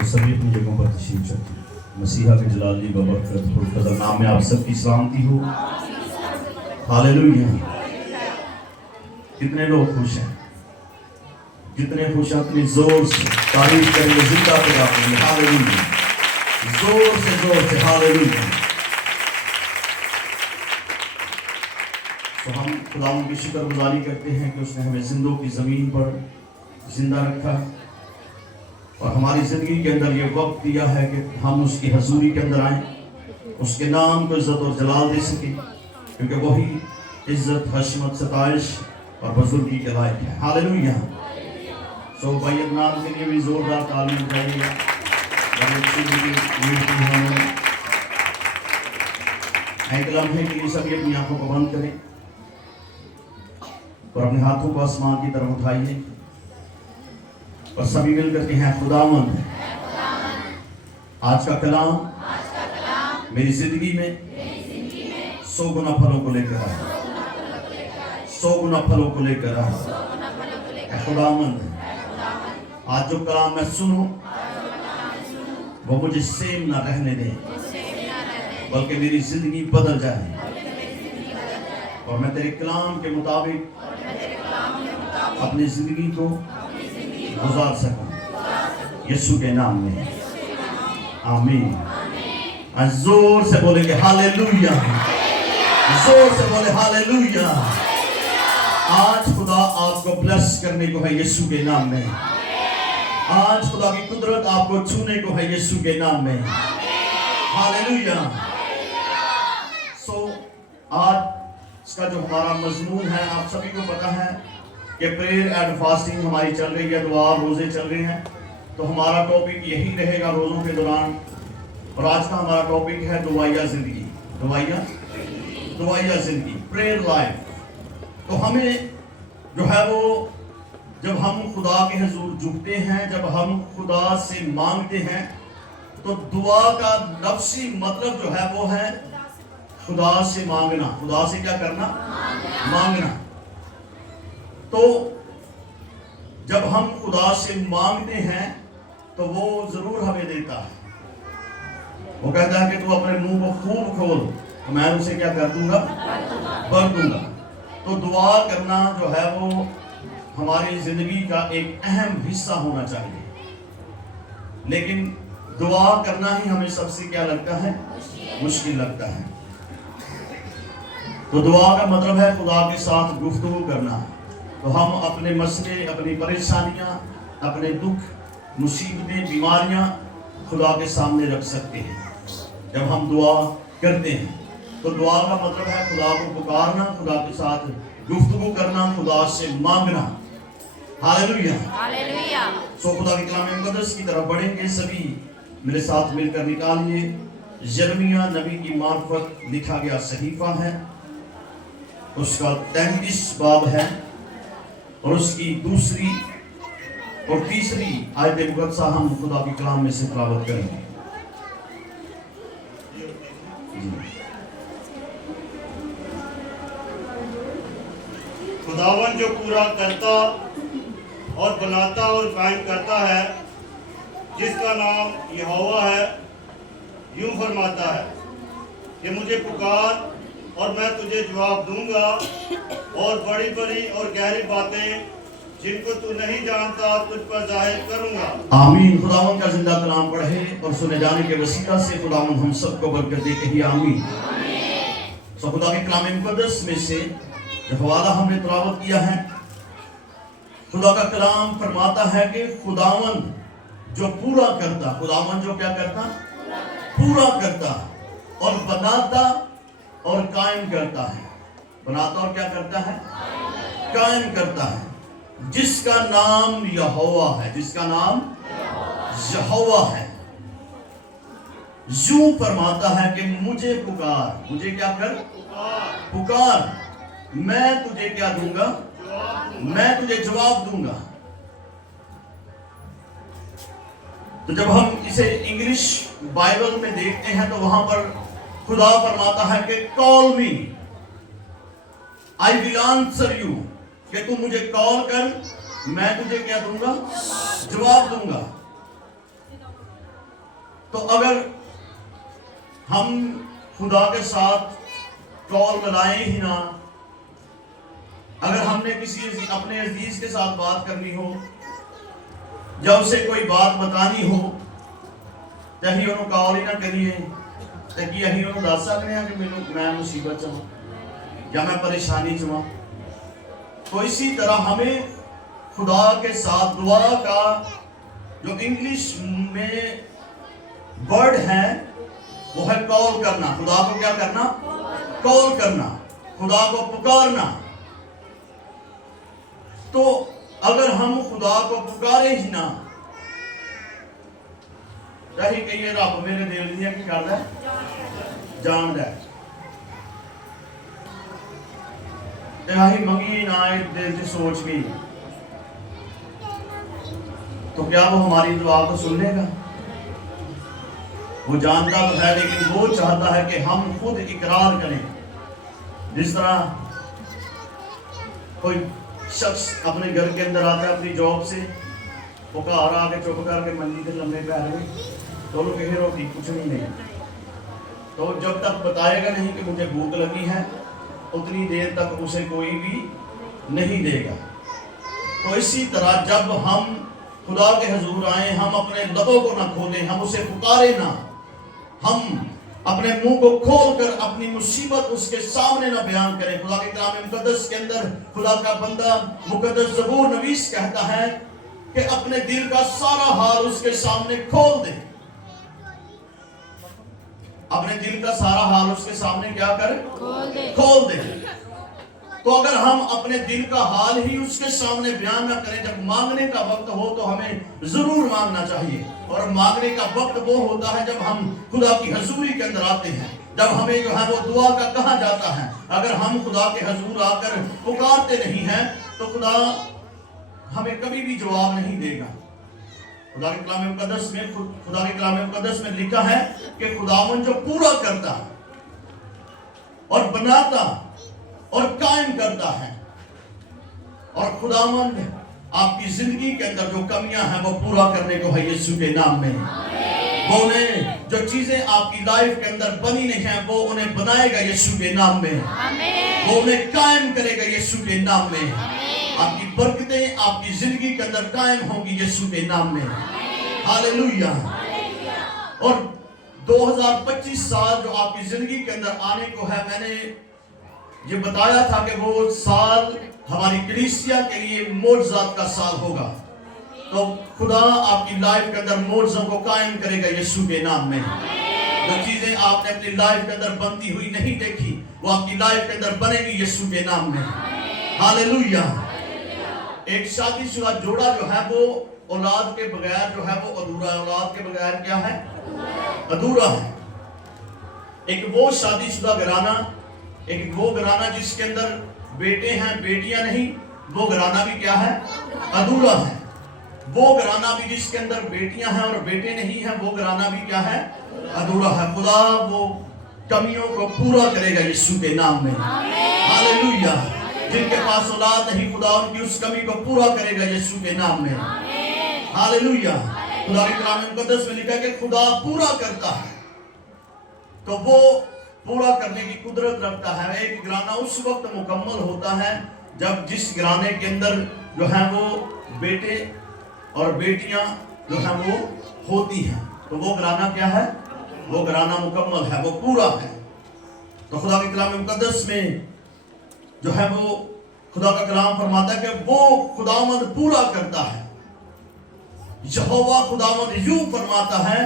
तो सभी अपनी जगहों पर तशरीफ रखिए। मसीहा के जलाली बबरकत पुरकदर नाम में आप सबकी सलामती हो। हालेलुया। कितने लोग खुश हैं, कितने खुश हैं, अपनी जोर से तारीफ करेंगे जिंदा खुदा के लिए। हालेलुया, जोर से हालेलुया। तो हम खुदा की शुक्रगुजारी करते हैं कि उसने हमें जिंदों की ज़मीन पर जिंदा रखा और हमारी ज़िंदगी के अंदर ये वक्त दिया है कि हम उसकी हजूरी के अंदर आएँ, उसके नाम को इज़्ज़त और जलाल दे सकें, क्योंकि वही इज़्ज़त, हशमत, सताइश और बुजुर्गी के लायक है। हालेलुया। सो भाई नाम के लिए भी ज़ोरदार तालीम चाहिए। एक लम्हे के लिए सभी अपनी आंखों को बंद करें और अपने हाथों को आसमान की तरफ उठाइए और सभी मिलकर के हैं खुदावंद, आज का कलाम मेरी जिंदगी में 100 गुना फलों को लेकर आए, 100 गुना फलों को लेकर आए। खुदावंद, आज जो कलाम मैं सुनूं वो मुझे सेम ना रहने दे, बल्कि मेरी जिंदगी बदल जाए और मैं तेरे कलाम के मुताबिक अपनी जिंदगी को गुजार सकूं, यीशु के नाम में, आमीन। जोर से बोलेंगे हालेलुया, जोर से बोले हालेलुया। आज खुदा आपको ब्लेस करने को है यीशु के नाम में, आज खुदा की कुदरत आपको छूने को है यीशु के नाम में। हालेलुया। सो आज इसका जो हमारा मजमून है, आप सभी को पता है कि प्रेयर एंड फास्टिंग हमारी चल रही है, दुआ रोजे चल रहे हैं, तो हमारा टॉपिक यही रहेगा रोजों के दौरान। और आज का हमारा टॉपिक है दुआया जिंदगी, दुआया जिंदगी, प्रेयर लाइफ। तो हमें जो है वो, जब हम खुदा के हुजूर झुकते हैं, जब हम खुदा से मांगते हैं, तो दुआ का लफ्ज़ी मतलब जो है वो है खुदा से मांगना। खुदा से क्या करना? मांगना। तो जब हम खुदा से मांगते हैं तो वो जरूर हमें देता है। वो कहता है कि तू अपने मुंह को खूब खोल तो मैं उसे क्या कर दूंगा? भर दूंगा। तो दुआ करना जो है वो हमारी जिंदगी का एक अहम हिस्सा होना चाहिए, लेकिन दुआ करना ही हमें सबसे क्या लगता है? मुश्किल लगता है। तो दुआ का मतलब है खुदा के साथ गुफ्तगू करना। तो हम अपने मसले, अपनी परेशानियां, अपने दुख, मुसीबतें, बीमारियां खुदा के सामने रख सकते हैं जब हम दुआ करते हैं। तो दुआ का मतलब है खुदा को पुकारना, खुदा के साथ गुफ्तगू करना, खुदा से मांगना। Hallelujah, hallelujah. सो खुदा के कलाम मुकद्दस की तरफ बढ़ेंगे। सभी मेरे साथ मिलकर निकालिए यिर्मयाह नबी की मार्फत लिखा गया सहीफा है, उसका 33 बाब है और उसकी दूसरी और तीसरी आयत मुकद्दसा हम खुदा के कलाम में से तिलावत करेंगे। खुदावन जो पूरा करता और बनाता और कायम करता है, जिसका नाम यहोवा है, यूं फरमाता है कि मुझे पुकार और मैं तुझे जवाब दूंगा और बड़ी बड़ी और गहरी बातें जिनको तू नहीं जानता तुझ पर जाहिर करूंगा। आमीन। खुदावन का जिंदा कलाम पढ़े और सुने जाने के वसीला से खुदावन हम सबको बरकत दे, कहिए आमीन। सो खुदा के कलाम मुकद्दस में से जो हवाला हमने तिलावत किया है, खुदा का कलाम फरमाता है कि खुदावन जो पूरा करता, खुदावन जो क्या करता? पूरा करता और बनाता और कायम करता है। बनाता और क्या करता है? कायम करता है। जिसका नाम यहोवा है, जिसका नाम यहोवा है, यूं फरमाता है कि मुझे पुकार, मुझे क्या कर? पुकार, मैं तुझे क्या दूंगा? मैं तुझे जवाब दूंगा। तो जब हम इसे इंग्लिश बाइबल में देखते हैं तो वहां पर खुदा फरमाता है कि call me, I will answer you, कि तू मुझे कॉल कर, मैं तुझे क्या दूंगा? जवाब दूंगा। तो अगर हम खुदा के साथ कॉल मिलाएं ही ना, अगर हमने किसी अपने अजीज के साथ बात करनी हो या उसे कोई बात बतानी हो तो अहीं उन्होंने कॉल ही ना करिए, ताकि अहीं उन्होंने दस सकते हैं कि मैं मुसीबत च हाँ या मैं परेशानी च हाँ। तो इसी तरह हमें खुदा के साथ दुआ का जो इंग्लिश में वर्ड है वो है कॉल करना। खुदा को क्या करना? कॉल करना, खुदा को पुकारना। तो अगर हम खुदा को पुकारे ही ना, रही कहिए रब मेरे दिल दियां की करदा जानदा है, ते अहीं मंगी ना दिल च सोच के, तो क्या वो हमारी दुआ को सुन लेगा? वो जानता तो है, लेकिन वो चाहता है कि हम खुद इकरार करें। जिस तरह कोई शख्स अपने घर के अंदर आता है अपनी जॉब से, वो घर आके चुप करके मंजी के लम्बे पैर में तो लोग कहे रोटी कुछ नहीं, तो जब तक बताएगा नहीं कि मुझे भूख लगी है उतनी देर तक उसे कोई भी नहीं देगा। तो इसी तरह जब हम खुदा के हुजूर आए, हम अपने लबों को ना खोलें, हम उसे पुकारे ना, हम अपने मुंह को खोलकर अपनी मुसीबत उसके सामने ना बयान करें। खुदा के कलाम मुकद्दस के अंदर खुदा का बंदा मुकद्दस ज़बूर नवीस कहता है कि अपने दिल का सारा हाल उसके सामने खोल दे। अपने दिल का सारा हाल उसके सामने क्या करे? खोल दे। तो अगर हम अपने दिल का हाल ही उसके सामने बयान ना करें, जब मांगने का वक्त हो तो हमें जरूर मांगना चाहिए। और मांगने का वक्त वो होता है जब हम खुदा की हजूरी के अंदर आते हैं, जब हमें जो है वो दुआ का कहा जाता है। अगर हम खुदा के हजूर आकर पुकारते नहीं हैं तो खुदा हमें कभी भी जवाब नहीं देगा। खुदा के कलाम मुकद्दस में लिखा है कि खुदावंद जो पूरा करता और बनाता और कायम करता है, और खुदावंद आपकी जिंदगी के अंदर जो कमियां हैं वो पूरा करने को है यीशु के नाम में। वो उन्हें जो चीजें आपकी लाइफ के अंदर बनी नहीं है वो उन्हें बनाएगा यीशु के नाम में। वो उन्हें कायम करेगा यीशु के नाम में। आपकी बरकतें आपकी जिंदगी के अंदर कायम होंगी यीशु के नाम में। हालेलुया। और 2025 साल जो आपकी जिंदगी के अंदर आने को है, मैंने ये बताया था कि वो साल हमारी कलीसिया के लिए मोजज़ात का साल होगा। तो खुदा आपकी लाइफ के अंदर मोजज़ों को कायम करेगा यीशु के नाम में। जो चीजें आपने अपनी लाइफ के अंदर बनती हुई नहीं देखी वो आपकी लाइफ के अंदर बनेगी यीशु के नाम में। हालेलुया। एक शादीशुदा जोड़ा जो है वो औलाद के बगैर जो है वो अधूरा है। औलाद के बगैर क्या है? अधूरा है। एक वो शादीशुदा घराना, एक वो घराना जिसके अंदर बेटे हैं बेटियां नहीं, वो घराना भी क्या है? अधूरा है। वो घराना भी जिसके अंदर बेटियां हैं और बेटे नहीं हैं, वो घराना भी क्या है? अधूरा है। खुदा वो कमियों को पूरा करेगा यीशु के नाम में। हालेलुया। जिनके पास औलाद नहीं, खुदा उनकी उस कमी को पूरा करेगा यीशु के नाम में। हालेलुया। खुदा के कलाम मुकद्दस में लिखा है कि खुदा पूरा करता है, तो वो पूरा करने की कुदरत रखता है। एक घराना उस वक्त मुकम्मल होता है जब जिस घराने के अंदर जो है वो बेटे और बेटियां जो है वो होती हैं, तो वो घराना क्या है? वो घराना मुकम्मल है, वो पूरा है। तो खुदा के कलाम मुकद्दस में जो है वो खुदा का कलाम फरमाता है कि वो खुदावंद पूरा करता है। यहोवा खुदावंद यूं फरमाता है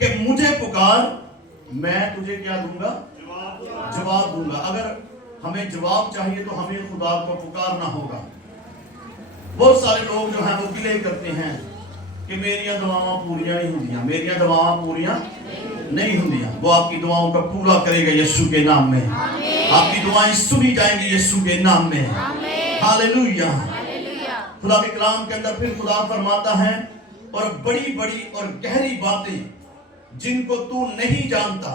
कि मुझे पुकार, मैं तुझे क्या दूंगा? जवाब दूंगा। अगर हमें जवाब चाहिए तो हमें खुदा को पुकारना होगा। बहुत सारे लोग जो हैं वो गिले करते हैं कि मेरियां दुआवां पूरियां नहीं होंदियां, मेरियां दुआवां पूरियां नहीं होंदियां। वो आपकी दुआओं को पूरा करेगा यीशु के नाम में। आपकी दुआएं सुनी जाएंगी यीशु के नाम में। हालेलुया। खुदा के कलाम के अंदर फिर खुदा फरमाता है, और बड़ी बड़ी और गहरी बातें जिनको तू नहीं जानता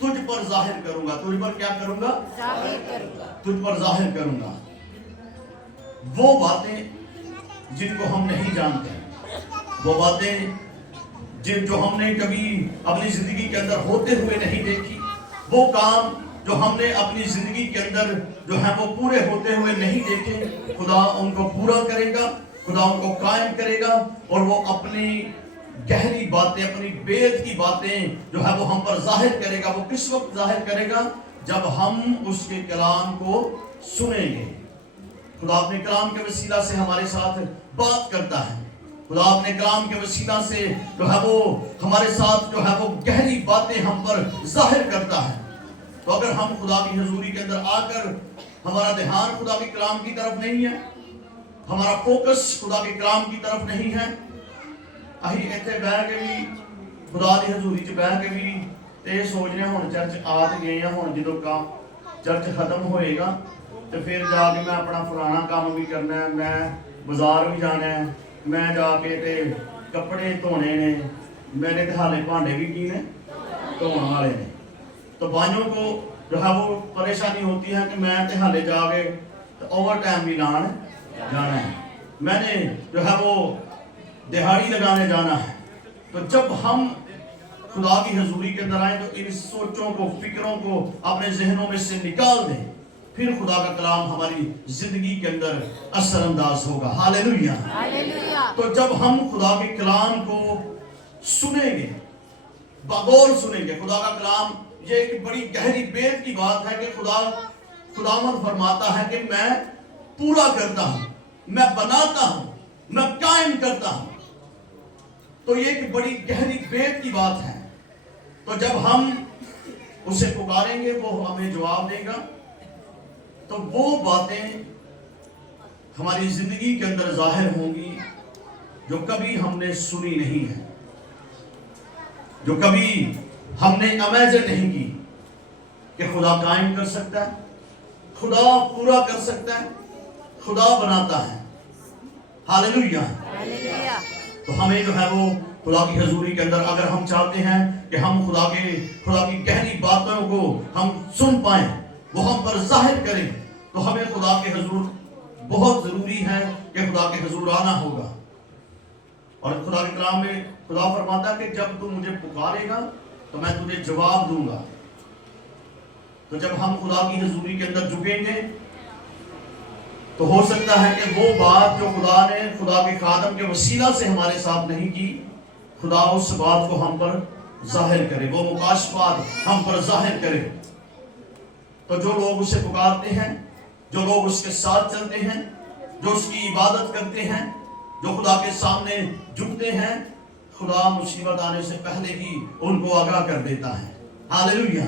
तुझ पर जाहिर करूंगा। तुझ पर क्या करूंगा? जाहिर करूंगा। तुझ पर जाहिर करूंगा। वो बातें जिनको हम नहीं जानते, वो बातें जो हमने कभी अपनी जिंदगी के अंदर होते हुए नहीं देखी, वो काम जो हमने अपनी जिंदगी के अंदर जो है वो पूरे होते हुए नहीं देखे, खुदा उनको पूरा करेगा, खुदा उनको कायम करेगा और वो अपनी गहरी बातें, अपनी बेद की बातें जो है वो हम पर जाहिर करेगा। वो किस वक्त जाहिर करेगा? जब हम उसके कलाम को सुनेंगे। खुदा अपने कलाम के वसीला से हमारे साथ बात करता है। खुदा अपने कलाम के वसीला से जो है वो हमारे साथ जो है वो गहरी बातें हम पर जाहिर करता है। तो अगर हम खुदा की हजूरी के अंदर आकर हमारा ध्यान खुदा के कलाम की तरफ नहीं है, हमारा फोकस खुदा के कलाम की तरफ नहीं है, अही इत्थे बह के भी खुदा की हजूरी च बह के भी ते सोचने हुण चर्च आ ते गए हैं, हुण जदों काम चर्च खत्म होएगा तो फिर जाके मैं अपना पुराना काम भी करना है, मैं बाजार भी जाना है, मैं जाके ते कपड़े धोने ने, मेरे ते हाले भांडे भी की ने धोने वाले ने। तो भाइयों को जो है वो परेशानी होती है कि मैं ते हाले जाके तो ओवर टाइम भी लान जाना है, मैंने जो है वो दिहाड़ी लगाने जाना है। तो जब हम खुदा की हजूरी के अंदर आए तो इन सोचों को, फिक्रों को अपने जहनों में से निकाल दें, फिर खुदा का कलाम हमारी जिंदगी के अंदर असरअंदाज होगा। हालेलुया। तो जब हम खुदा के कलाम को सुनेंगे, बगौर सुनेंगे, खुदा का कलाम ये एक बड़ी गहरी बेद की बात है कि खुदावंद फरमाता है कि मैं पूरा करता हूं, मैं बनाता हूं, मैं कायम करता हूं। तो ये एक बड़ी गहरी बेद की बात है। तो जब हम उसे पुकारेंगे वो हमें जवाब देगा, तो वो बातें हमारी जिंदगी के अंदर जाहिर होंगी जो कभी हमने सुनी नहीं है, जो कभी हमने इमेजिन नहीं की कि खुदा कायम कर सकता है, खुदा पूरा कर सकता है, खुदा बनाता है। हालेलुया। तो हमें जो है वो खुदा की हजूरी के अंदर अगर हम चाहते हैं कि हम खुदा की गहरी बातों को हम सुन पाएं, वो हम पर जाहिर करें, तो हमें खुदा के हजूर बहुत जरूरी है कि खुदा के हजूर आना होगा। और खुदा के कलाम में खुदा फरमाता है कि जब तू मुझे पुकारेगा तो मैं तुझे जवाब दूंगा। तो जब हम खुदा की हजूरी के अंदर झुकेंगे तो हो सकता है कि वो बात जो खुदा ने खुदा के खादम के वसीला से हमारे साथ नहीं की, खुदा उस बात को हम पर जाहिर करे, वो मुकाशफात हम पर जाहिर करे। तो जो लोग उसे पुकारते हैं, जो लोग उसके साथ चलते हैं, जो उसकी इबादत करते हैं, जो खुदा के सामने झुकते हैं, खुदा मुसीबत आने से पहले ही उनको आगाह कर देता है। हालेलुया।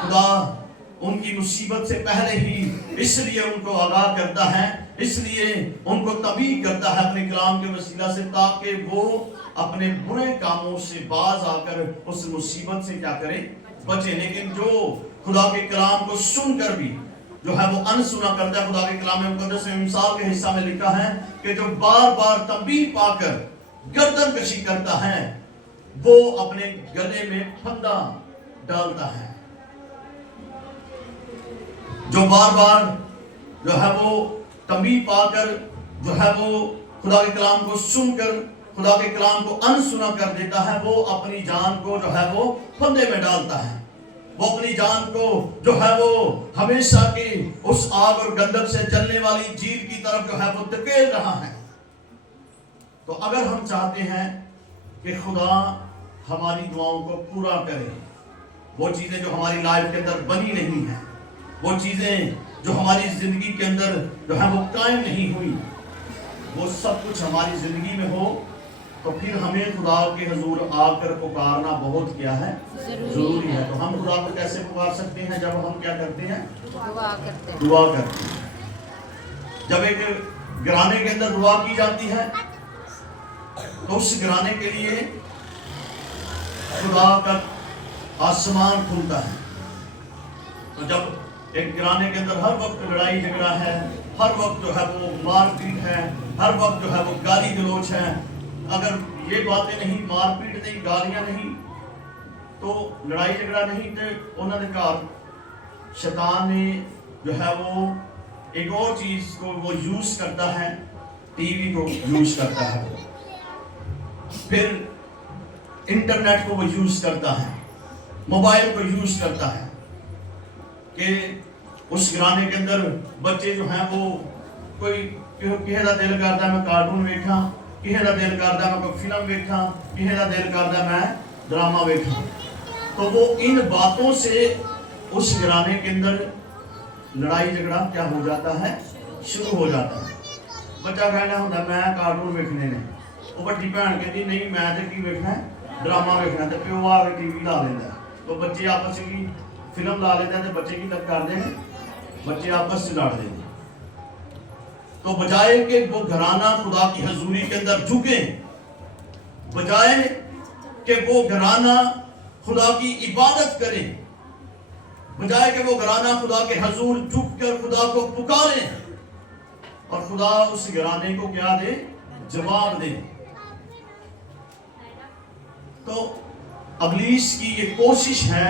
खुदा उनकी मुसीबत से पहले ही इसलिए उनको आगाह करता है, इसलिए उनको तबीह करता है अपने कलाम के वसीला से, ताकि वो अपने बुरे कामों से बाज आकर उस मुसीबत से क्या करे, बचे। लेकिन जो खुदा के कलाम को सुनकर भी जो है वो अनसुना करता है, खुदा के कलाम में मुकद्दस में मिसाल के हिस्सा में लिखा है कि जो बार बार तबीह पाकर गर्दन कशी करता है, वो अपने गले में फंदा डालता है। जो बार बार जो है वो तंबीह पाकर जो है वो खुदा के कलाम को सुनकर खुदा के कलाम को अनसुना कर देता है, वो अपनी जान को जो है वो फंदे में डालता है। वो अपनी जान को जो है वो हमेशा की उस आग और गंधक से जलने वाली जील की तरफ जो है वो धकेल रहा है। तो अगर हम चाहते हैं कि खुदा हमारी दुआओं को पूरा करे, वो चीजें जो हमारी लाइफ के अंदर बनी नहीं है, वो चीजें जो हमारी जिंदगी के अंदर जो है वो कायम नहीं हुई, वो सब कुछ हमारी जिंदगी में हो, तो फिर हमें खुदा के हजूर आकर पुकारना बहुत क्या है, जरूरी है। तो हम खुदा को कैसे पुकार सकते हैं? जब हम क्या करते हैं? दुआ करते हैं। जब एक घराने के अंदर दुआ की जाती है तो उस घराने के लिए खुदा का आसमान खुलता है। तो जब एक घराने के अंदर हर वक्त लड़ाई झगड़ा है, हर वक्त जो है वो मारपीट है, हर वक्त जो है वो गाली गलौज है, अगर ये बातें नहीं, मारपीट नहीं, गालियां नहीं, तो लड़ाई झगड़ा नहीं, तो उन्होंने कहा शैतान ने जो है वो एक और चीज को वो यूज करता है, टीवी को यूज करता है। फिर इंटरनेट को वो यूज करता है, मोबाइल को यूज करता है कि उस घराने के अंदर बच्चे जो हैं वो कोई किसी का दिल करता मैं कार्टून वेखा, किसी का दिल करता मैं कोई फिल्म वेखा, किसी का दिल करता मैं ड्रामा वेखा। तो वो इन बातों से उस घराने के अंदर लड़ाई झगड़ा क्या हो जाता है, शुरू हो जाता है। बच्चा कहना होता मैं कार्टून वेखने ने, वो बड़ी भैन कहती नहीं मैं तो की वेखना है, ड्रामा वेखना, तो प्यो आके टीवी ला लेता, तो बच्चे आपस की फिल्म ला लेते हैं, तो बच्चे की तक करते हैं, बच्चे आपस से लड़ देते। तो बजाय कि वो घराना खुदा की हजूरी के अंदर झुके, बजाय कि वो घराना खुदा की इबादत करे, बजाय कि वो घराना खुदा के हजूर झुक कर खुदा को पुकारे और खुदा उस घराने को क्या दे, जवाब दे। तो अबलीस की ये कोशिश है,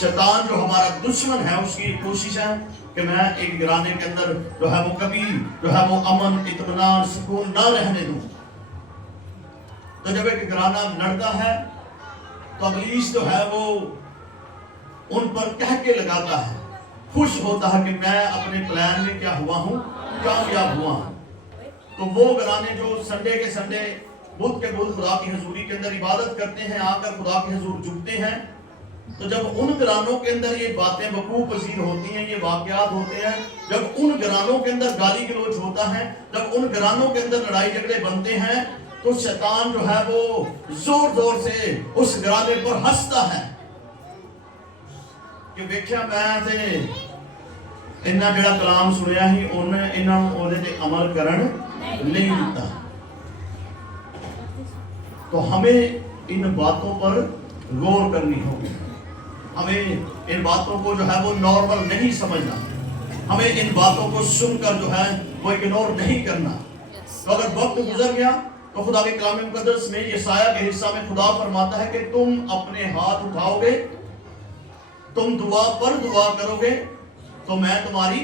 शैतान जो हमारा दुश्मन है उसकी ये कोशिश है कि मैं एक घराने के अंदर जो है वो कभी जो है वो अमन, इत्मीनान, सुकून ना रहने दूं। तो जब एक घराना लड़ता है तो अबलीस जो है वो उन पर कह के लगाता है, खुश होता है कि मैं अपने प्लान में क्या हुआ हूं, कामयाब हुआ हूं। तो वो घराने जो संडे के संडे बुध के बुध खुदा की हजूरी के अंदर इबादत करते हैं, आकर खुदा के हजूर झुकते हैं, तो जब उन घरानों के अंदर ये बातें वकूअ पजीर होती हैं, ये वाकयात होते हैं, जब उन घरानों के अंदर गाली गलौज होता है, जब उन घरानों के अंदर लड़ाई झगड़े बनते हैं, तो शैतान जो है वो जोर जोर से उस घराने पर हंसता है कि देखिया मैं ते इन्ना जड़ा कलाम सुनिया ही उन्हें इन्हां ओदे ते अमल करन नहीं दिता। तो हमें इन बातों पर गौर करनी होगी, हमें इन बातों को जो है वो नॉर्मल नहीं समझना, हमें इन बातों को सुनकर जो है वो इग्नोर नहीं करना। तो अगर वक्त गुजर गया तो खुदा के कलाम मुकद्दस में यशाया के हिस्सा में खुदा फरमाता है कि तुम अपने हाथ उठाओगे, तुम दुआ पर दुआ करोगे तो मैं तुम्हारी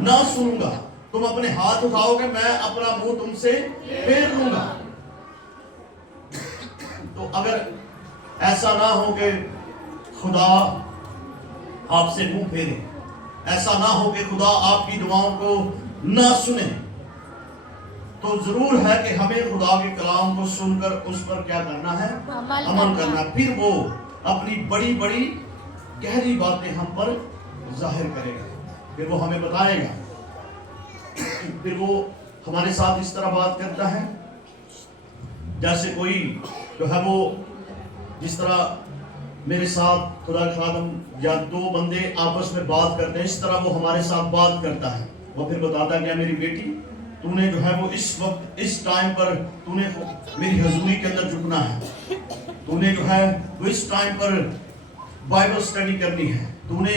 ना सुनूंगा, तुम अपने हाथ उठाओगे मैं अपना मुंह तुमसे फेर लूंगा। तो अगर ऐसा ना हो कि खुदा आपसे मुंह फेरे, ऐसा ना हो कि खुदा आपकी दुआओं को ना सुने, तो जरूर है कि हमें खुदा के कलाम को सुनकर उस पर क्या करना है, अमल करना। फिर वो अपनी बड़ी बड़ी गहरी बातें हम पर जाहिर करेगा, फिर वो हमें बताएगा, फिर वो हमारे साथ इस तरह बात करता है जैसे कोई जो है वो, जिस तरह मेरे साथ खुदा खादम या दो बंदे आपस में बात करते हैं, इस तरह वो हमारे साथ बात करता है। वो फिर बताता है क्या मेरी बेटी, तूने जो है वो इस वक्त इस टाइम पर तूने मेरी हजूरी के अंदर झुकना है, तूने जो है वो इस टाइम पर बाइबल स्टडी करनी है, तूने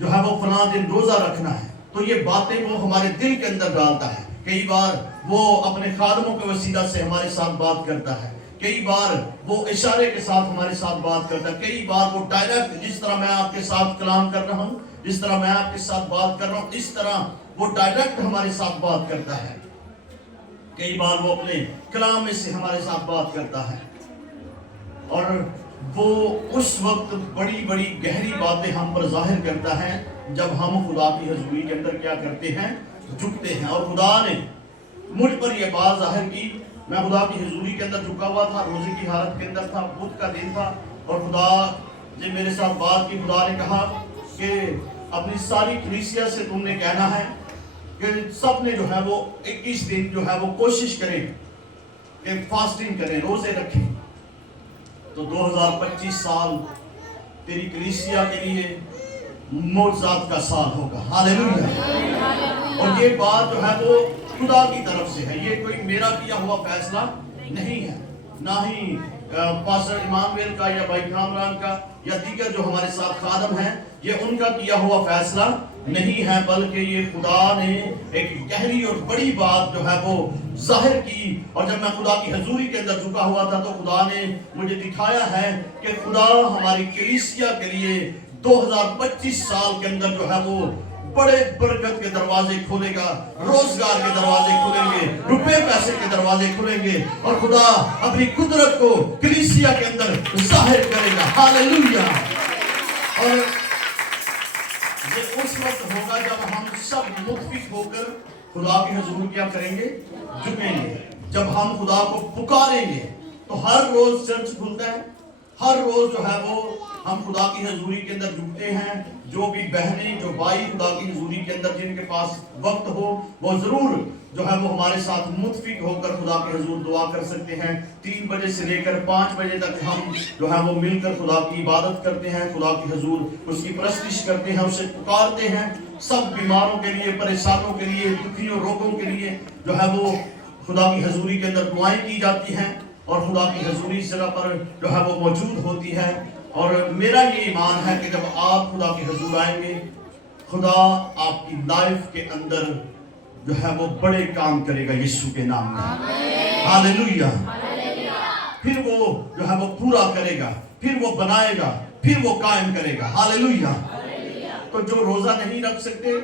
जो है वो फलां दिन रोजा रखना है। तो ये बातें वो हमारे दिल के अंदर डालता है। कई बार वो अपने खादमों के वसीला से हमारे साथ बात करता है, कई बार वो इशारे के साथ हमारे साथ बात करता है, कई बार वो डायरेक्ट, जिस तरह मैं आपके साथ कलाम कर रहा हूँ, जिस तरह मैं आपके साथ बात कर रहा हूँ, इस तरह वो डायरेक्ट हमारे साथ बात करता है। कई बार वो अपने कलाम में से हमारे साथ बात करता है और वो उस वक्त बड़ी बड़ी गहरी बातें हम पर जाहिर करता है जब हम खुदा की हजूरी के अंदर क्या करते हैं, झुकते हैं। और खुदा ने मुझ पर यह बात जाहिर की, मैं खुदा की हजूरी के अंदर झुका हुआ था, रोजे की हालत के अंदर था, बुध का दिन था, और खुदा ने मेरे साथ बात की। खुदा ने कहा कि अपनी सारी कलीसिया से तुमने कहना है कि सब ने जो है वो 21 दिन जो है वो कोशिश करें कि फास्टिंग करें, रोजे रखें। तो 2025 साल तेरी कलीसिया के लिए मौजूद का साल होगा। हालेलुया। और ये बात जो है वो खुदा की तरफ से है, ये कोई मेरा किया हुआ फैसला नहीं है, ना ही पास्टर इमानुएल का या भाई कामरान का या दीगर जो हमारे साथ खादम हैं, ये उनका किया हुआ फैसला नहीं है, बल्कि ये खुदा ने एक गहरी और बड़ी बात जो है वो जाहिर की। और जब मैं खुदा की हजूरी के अंदर झुका हुआ था तो खुदा ने मुझे दिखाया है कि खुदा हमारी कलीसिया के लिए 2025 साल के अंदर जो है वो बड़े बरकत के दरवाजे खोलेगा, रोजगार के दरवाजे खुलेंगे, रुपए पैसे के दरवाजे खुलेंगे और खुदा अपनी कुदरत को कलीसिया के अंदर जाहिर करेगा। हालेलुया। और ये उस वक्त होगा जब हम सब मुत्फिक होकर खुदा की हुजूर क्या करेंगे, झुकेंगे। जब हम खुदा को पुकारेंगे तो हर रोज चर्च खुलता है, हर रोज जो है वो हम खुदा की हजूरी के अंदर जुटते हैं। जो भी बहनें, जो भाई खुदा की हजूरी के अंदर जिनके पास वक्त हो, वो जरूर जो है वो हमारे साथ मुत्फिक होकर खुदा की हजूर दुआ कर सकते हैं। 3 बजे से लेकर 5 बजे तक हम जो है वो मिलकर खुदा की इबादत करते हैं, खुदा की हजूर उसकी परस्तिश करते हैं, उसे पुकारते हैं। सब बीमारों के लिए, परेशानों के लिए, दुखियों, रोगों के लिए जो है वो खुदा की हजूरी के अंदर दुआएं की जाती हैं और खुदा की हजूरी इस जगह पर जो है वो मौजूद होती है। और मेरा ये ईमान है कि जब आप खुदा की हजूर आएंगे, खुदा आपकी लाइफ के अंदर जो है वो बड़े काम करेगा यीशु के नाम में। हालेलुया। फिर वो जो है वो पूरा करेगा, फिर वो बनाएगा, फिर वो कायम करेगा। हालेलुया। तो जो रोजा नहीं रख सकते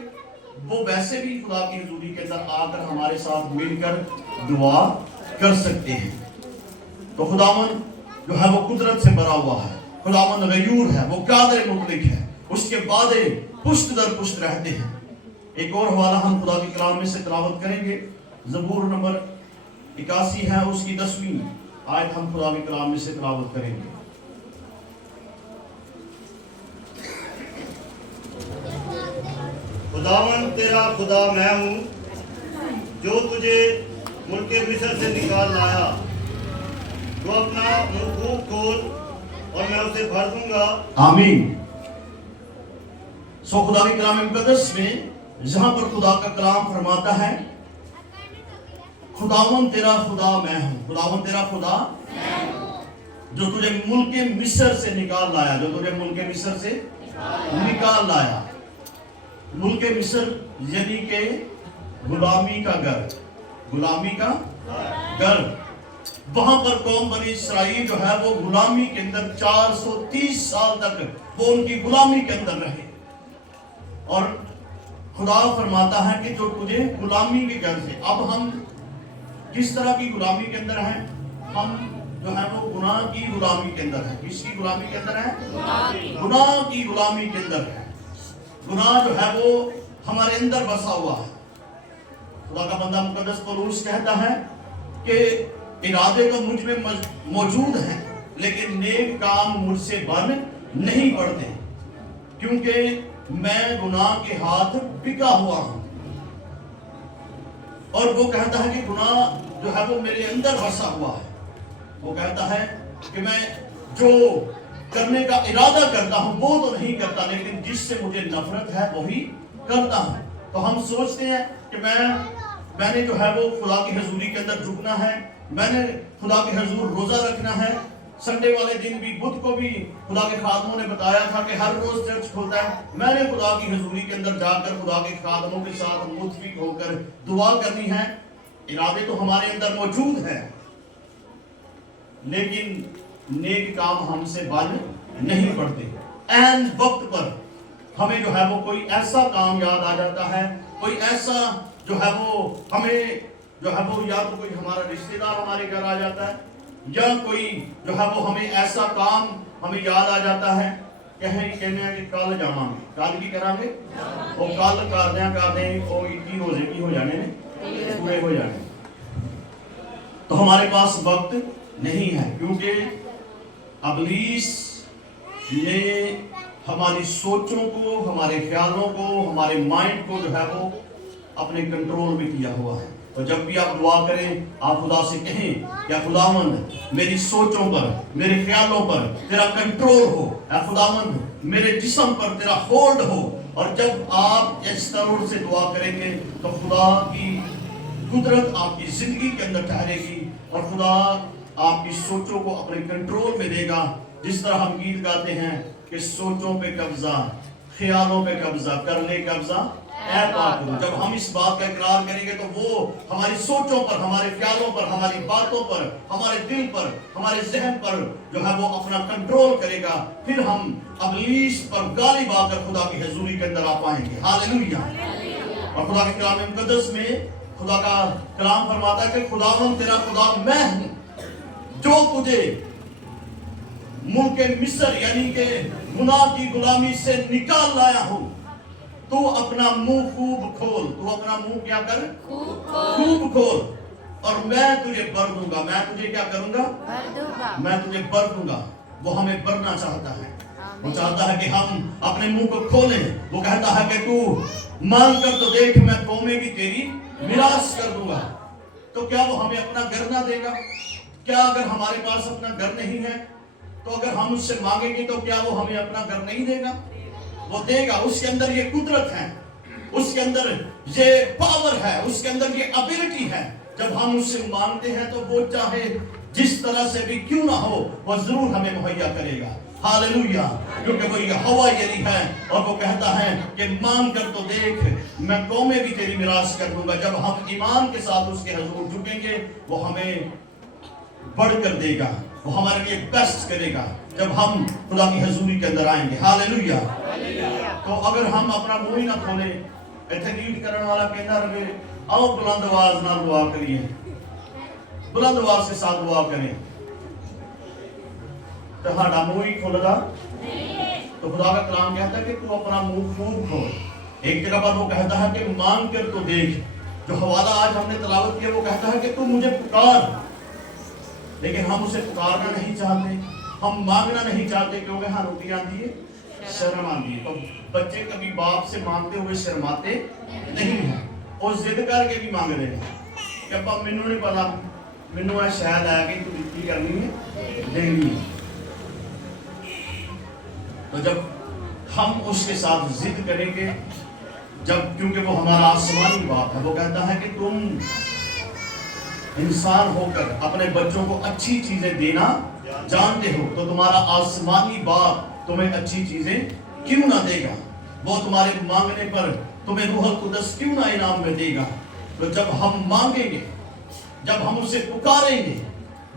वो वैसे भी खुदा की हजूरी के अंदर आकर हमारे साथ मिलकर दुआ कर सकते हैं। तो खुदावन जो है वो कुदरत से भरा हुआ है, खुदावन गयूर है, वो कादिर मुतलक है, उसके वादे पुष्ट दर पुष्ट रहते हैं। एक और हवाला हम खुदा के कलाम में से तिलावत करेंगे। ज़बूर नंबर 81 है, उसकी 10वीं आयत हम खुदा के कलाम में से तिलावत करेंगे। खुदावन तेरा खुदा मैं हूँ, जो तुझे मुल्क मिस्र से निकाल लाया। तो अपना मुंह खोल और मैं उसे भर दूंगा। आमीन। सो खुदा के कलाम मुकद्दस में जहां पर खुदा का कलाम फरमाता है, खुदावन तेरा खुदा मैं हूं, खुदावन तेरा खुदा मैं हूं, जो तुझे मुल्क मिस्र से निकाल लाया, जो तुझे मुल्क मिस्र से निकाल लाया। मुल्क मिस्र यानी के गुलामी का घर, गुलामी का घर। वहां पर कौम बनी इसराइल जो है वो गुलामी के अंदर 430 साल तक वो उनकी गुलामी के अंदर रहे। और खुदा फरमाता है कि जो तुझे गुलामी के घर से, अब हम किस तरह की गुलामी के अंदर हैं? हम जो है वो गुनाह की गुलामी के अंदर है। किसकी गुलामी के अंदर है? गुनाह की गुलामी के अंदर है। गुनाह जो है वो हमारे अंदर बसा हुआ है। खुदा का बंदा मुकद्दस पौलुस कहता है कि इरादे तो मुझ में मौजूद हैं, लेकिन नेक काम मुझसे बन नहीं पड़ते, क्योंकि मैं गुनाह के हाथ बिका हुआ हूं। और वो कहता है कि गुनाह जो है वो मेरे अंदर बसा हुआ है। वो कहता है कि मैं जो करने का इरादा करता हूं वो तो नहीं करता, लेकिन जिससे मुझे नफरत है वही करता हूं। तो हम सोचते हैं कि मैंने जो है वो खुदा की हजूरी के अंदर झुकना है, मैंने खुदा के हजूर रोजा रखना है। संडे वाले दिन भी, बुध को भी खुदा के खादमों ने बताया था कि हर रोज चर्च खुलता है। मैंने खुदा की हजूरी के अंदर जाकर खुदा के खादमों के साथ मुत्फिक होकर दुआ करनी है। इरादे तो हमारे अंदर मौजूद है, लेकिन नेक काम हमसे बन नहीं पड़ते। ऐन वक्त पर हमें जो है वो कोई ऐसा काम याद आ जाता है, कोई ऐसा जो है वो हमें जो है वो, या तो कोई हमारा रिश्तेदार हमारे घर आ जाता है, या कोई जो है वो हमें ऐसा काम हमें याद आ जाता है कहने कि कल जावांगे, कल की करांगे, वो कल कर दें वो 21 रोजे की हो जाने ने पूरे हो जाने। तो हमारे पास वक्त नहीं है, क्योंकि इब्लीस ने हमारी सोचों को, हमारे ख्यालों को, हमारे माइंड को जो है वो अपने कंट्रोल में किया हुआ है। तो जब भी आप दुआ करें, आप खुदा से कहें, या खुदावंद मेरी सोचों पर, मेरे ख्यालों पर तेरा कंट्रोल हो, या खुदावंद मेरे जिस्म पर तेरा होल्ड हो। और जब आप इस तरह से दुआ करेंगे तो खुदा की कुदरत आपकी जिंदगी के अंदर ठहरेगी और खुदा आपकी सोचों को अपने कंट्रोल में देगा। जिस तरह हम गीत गाते हैं कि सोचों पे कब्जा, ख्यालों पे कब्जा, कर ले कब्जा ऐ पाक रूह। जब हम इस बात का इकरार करेंगे तो वो हमारी सोचों पर, हमारे ख्यालों पर, हमारी बातों पर, हमारे दिल पर, हमारे जहन पर जो है वो अपना कंट्रोल करेगा। फिर हम इब्लीस पर गालिब आकर खुदा की हजूरी के अंदर आ पाएंगे। हालेलुया। और खुदा के कलाम मुकद्दस में खुदा का कलाम फरमाता है कि खुदावंद तेरा खुदा मैं हूं जो तुझे मुल्क मिस्र यानी कि गुनाह की गुलामी से निकाल लाया हूं। तू अपना मुंह खूब खोल, तू अपना मुंह क्या कर, खूब खोल, और मैं तुझे भर दूंगा। मैं तुझे क्या करूंगा, मैं तुझे भर दूंगा। वो हमें भरना चाहता है, वो चाहता है कि हम अपने मुंह को खोलें। वो कहता है कि तू मांग कर तो देख, मैं कौमें भी तेरी मिरास कर दूंगा। तो क्या वो हमें अपना घर ना देगा? क्या अगर हमारे पास अपना घर नहीं है तो अगर हम उससे मांगेंगे तो क्या वो हमें अपना घर नहीं देगा? वो देगा। उसके अंदर ये कुदरत है, उसके अंदर ये पावर है, उसके अंदर ये एबिलिटी है। जब हम उससे मांगते हैं तो वो चाहे जिस तरह से भी क्यों ना हो वो जरूर हमें मुहैया करेगा। हालेलुया। क्योंकि वो यहोवा यरी है और वो कहता है कि मांग कर तो देख, मैं कौमें भी तेरी मिरास कर दूंगा। जब हम ईमान के साथ उसके हजूर झुकेंगे वो हमें बढ़कर देगा, वो हमारे लिए बेस्ट करेगा जब हम खुदा की हजूरी के अंदर आएंगे। हालेलुया। तो अगर हम अपना मुंह ही ना खोले, इतने रीड करने वाला कहना रहे आओ बुलंद आवाज ना दुआ करिए, बुलंद आवाज के साथ दुआ करें, तो हमारा मुंह ही खोलेगा तो खुदा का कलाम कहता है कि तू अपना मुंह खूब खोल। एक जगह पर वो कहता है कि मांग कर तो देख। जो हवाला आज हमने तलावत किया वो कहता है कि तू मुझे पुकार, लेकिन हम उसे पुकारना नहीं चाहते, हम मांगना नहीं चाहते क्योंकि हाँ रोटी आती है, शर्म आती है। तो बच्चे कभी बाप से मांगते हुए शर्माते नहीं है और जिद करके भी मांग रहे हैं कि अब्बा मैनू नहीं पता, मैनू है शायद है कि तू की करनी है देनी है। तो जब हम उसके साथ जिद करेंगे, जब क्योंकि वो हमारा आसमानी बाप है, वो कहता है कि तुम इंसान होकर अपने बच्चों को अच्छी चीजें देना जानते हो तो तुम्हारा आसमानी बाप तुम्हें अच्छी चीजें क्यों ना देगा? वो तुम्हारे मांगने पर तुम्हें रूहुल कुद्दस क्यों ना इनाम में देगा? तो जब हम मांगेंगे, जब हम उसे पुकारेंगे,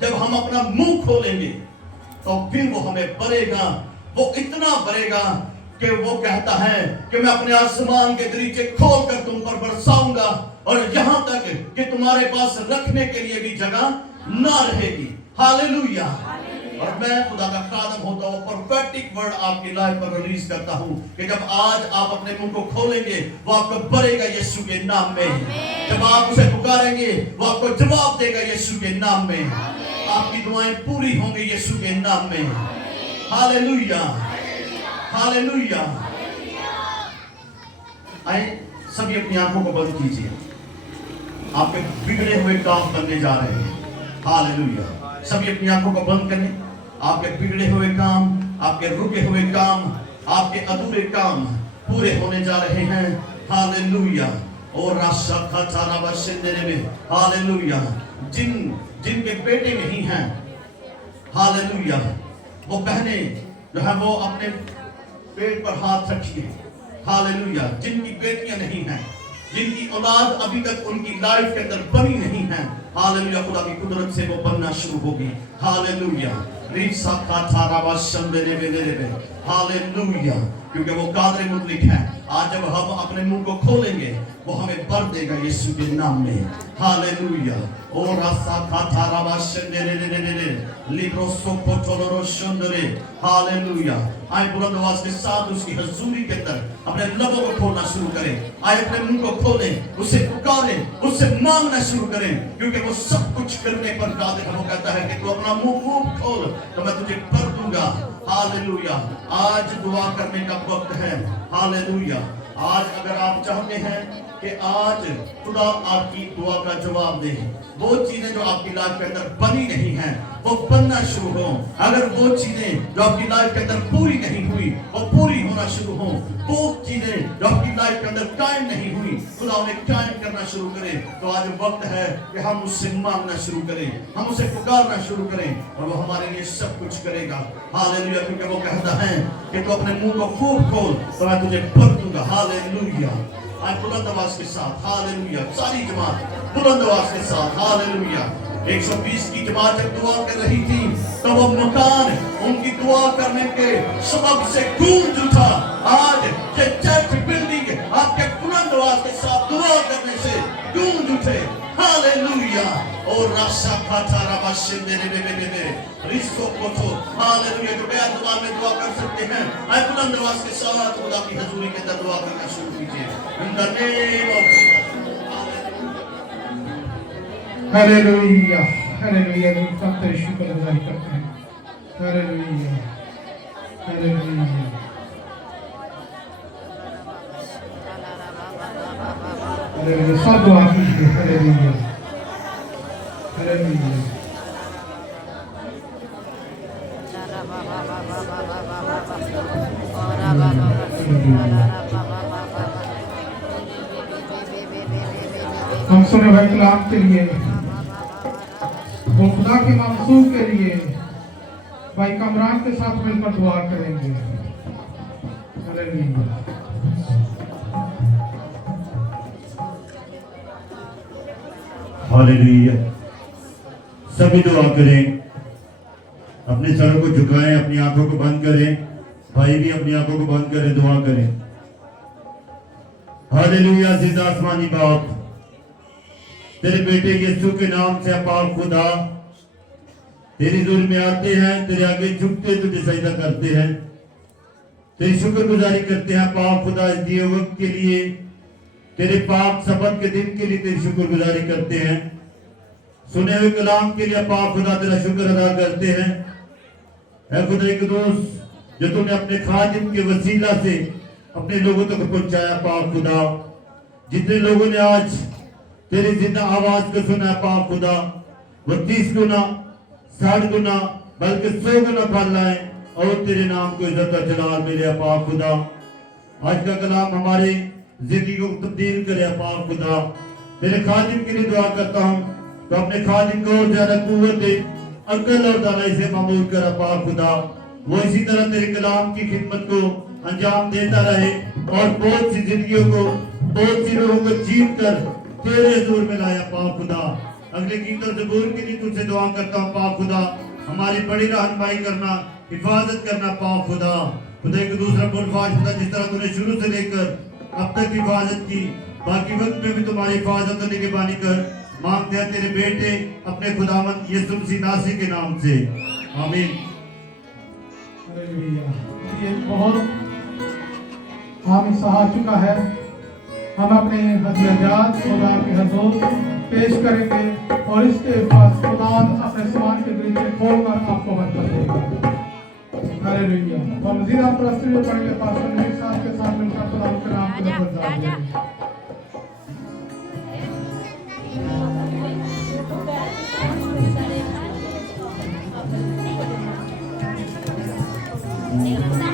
जब हम अपना मुंह खोलेंगे तो फिर वो हमें भरेगा। वो इतना भरेगा कि वो कहता है कि मैं अपने आसमान के दरीचे खोलकर तुम पर बरसाऊंगा और यहां तक कि तुम्हारे पास रखने के लिए भी जगह ना रहेगी। हालेलुया। और मैं खुदा का खादम होता हूं, प्रोफेटिक वर्ड आपकी लाइफ पर रिलीज करता हूं कि जब आज आप अपने मुंह को खोलेंगे वो आपको भरेगा यीशु के नाम में। जब आप उसे पुकारेंगे वो आपको जवाब देगा यीशु के नाम में। आपकी दुआएं पूरी होंगी यीशु के नाम में। Hallelujah, hallelujah. आए सभी अपनी आंखों को बंद कीजिए, आपके बिगड़े हुए काम बनने जा रहे हैं। हालेलुया। सभी अपनी आंखों को बंद करें। आपके बिगड़े हुए काम, आपके रुके हुए काम, आपके अधूरे काम पूरे होने जा रहे हैं। हालेलुया। और हालेलुया। जिनके बेटे नहीं हैं, हालेलुया, वो बहने जो है वो अपने पेट पर हाथ रखिए। हालेलुया। जिनकी बेटियां नहीं हैं, जिनकी औलाद अभी तक उनकी लाइफ के अंदर बनी नहीं है, हालेलुया, खुदा की कुदरत से वो बनना शुरू होगी। हालेलुया। हालेलुया। क्योंकि वो कादर मुतलिक है। आज जब हम अपने मुंह को खोलेंगे वो हमें भर देगा यीशु के नाम में। हालेलुया। और रास्ता खाता राबा शंदरे लिब्रोसो कोटोलोरो शंदरे। हालेलुया। आए बुलंद आवाज के साथ उसकी हजूरी के अंदर अपने लबों को खोलना शुरू करें। आए अपने मुंह को खोलें, उसे पुकारें, उससे मांगना शुरू करें, क्योंकि वो सब कुछ करने पर कादिर है। वो कहता है कि तू अपना मुंह खूब खोल तो मैं तुझे भर दूंगा। हालेलुया। आज दुआ करने का वक्त है। हालेलुया। आज अगर आप चाहते हैं कि आज खुदा आपकी दुआ का जवाब दे, वो चीजें जो आपकी लाइफ के अंदर बनी नहीं हैं वो बनना शुरू हो। अगर वो चीजें जो आपकी लाइफ के अंदर पूरी नहीं हुई वो पूरी होना शुरू हो। वो चीजें जो आपकी लाइफ के अंदर कायम नहीं हुई खुदा उन्हें कायम करना शुरू करे। तो आज वक्त है कि हम उससे मांगना शुरू करें, हम उसे पुकारना शुरू करें और वो हमारे लिए सब कुछ करेगा। हालेलुया। क्योंकि वो कहता है कि तू अपने मुंह को खूब खोल तो मैं तुझे भर दूंगा। हालेलुया। आज बुलंद आवाज के साथ हालेलुया, सारी जमात बुलंद आवाज के साथ हालेलुया। 120 की जमात जब दुआ कर रही थी तब वो मकान उनकी दुआ करने के सबब से गूंज उठा। आज ये चर्च बिल्डिंग आपके बुलंद आवाज के साथ दुआ करने से गूंज उठे हालेलुया। और राशा फाटा रबा शिंदे रे रिस्को कोठो हालेलुया। जो बेअद जुबान में दुआ कर सकते हैं आए बुलंद आवाज के साथ खुदा की हजूरी के अंदर दुआ करना शुरू कीजिए। In the name of Jesus hallelujah hallelujah. हम तेरे शुक्रगुजारी करते हैं। Hallelujah hallelujah. हालेलुया। सब दुआ कीजिए। Hallelujah hallelujah. हम सुने भाई कलाम के लिए, वो खुदा के मंसूब के लिए भाई कमरान के साथ मिलकर दुआ करेंगे। Hallelujah hallelujah. सभी दुआ करें, अपने सरों को झुकाएं, अपनी आंखों को बंद करें। भाई भी अपनी आंखों को बंद करें, दुआ करें। हालेलुया। जिंदा आसमानी बाप, तेरे बेटे यीशु के नाम से अपाक खुदा तेरी हुजूर में आते हैं, तेरे आगे झुकते तुझे सजदा करते हैं, तेरी शुक्रगुजारी करते हैं पाक खुदा इस दिए वक्त के लिए, तेरे पाक सबत के दिन के लिए तेरी शुक्रगुजारी करते हैं। सुने हुए कलाम के लिए पाक खुदा तेरा शुक्र अदा करते हैं। ऐ खुदा कुदूस, जो तूने अपने खादिम के वसीला से अपने लोगों तक पहुंचाया पाक खुदा, जितने लोगों ने आज तेरी जिंदा आवाज को सुना पाक खुदा, वो 30 गुना 60 गुना बल्कि 100 गुना फल लाए और तेरे नाम को इज्जत और जलाल मिले पाक खुदा। आज का कलाम हमारे जिंदगी को तब्दील करे पाक खुदा। तेरे खादिम के लिए दुआ करता हूँ तो अपने खादिम को और ज्यादा कुव्वत दे, अक्ल और दानाई से मामूर कर पाक खुदा। वो इसी तरह तेरे कलाम की खिदमत को अंजाम देता रहे और बहुत सी जिंदगियों को, बहुत सी लोगों को जीत कर तेरे हुजूर में लाया पाक खुदा। अगले गीत और ज़बूर के लिए तुझसे दुआ करता हूँ पाक खुदा, हमारी बड़ी रहनुमाई करना, हिफाजत करना पाक खुदा। खुदा एक दूसरा पुरफाज खुदा, जिस तरह तूने शुरू से लेकर अब तक हिफाजत की, बाकी वक्त में भी तुम्हारी हिफाजत और निगहबानी कर। मांगते हैं तेरे बेटे अपने खुदावंद यीशु मसीह नासरी के नाम से, आमीन। हालेलुया। ये बहुत हम सहा चुका है। हम अपने हदियात खुदा के हजूर पेश करेंगे और इसके पास खुदा अपने समान के दरीचे खोलकर आपको बरकत देगा। हालेलुया। तो मज़ीद आप प्रस्तुति में पढ़ेंगे पास्टर नबी साहब के साथ मिलकर खुदा के नाम को बरकत देंगे। Thank you.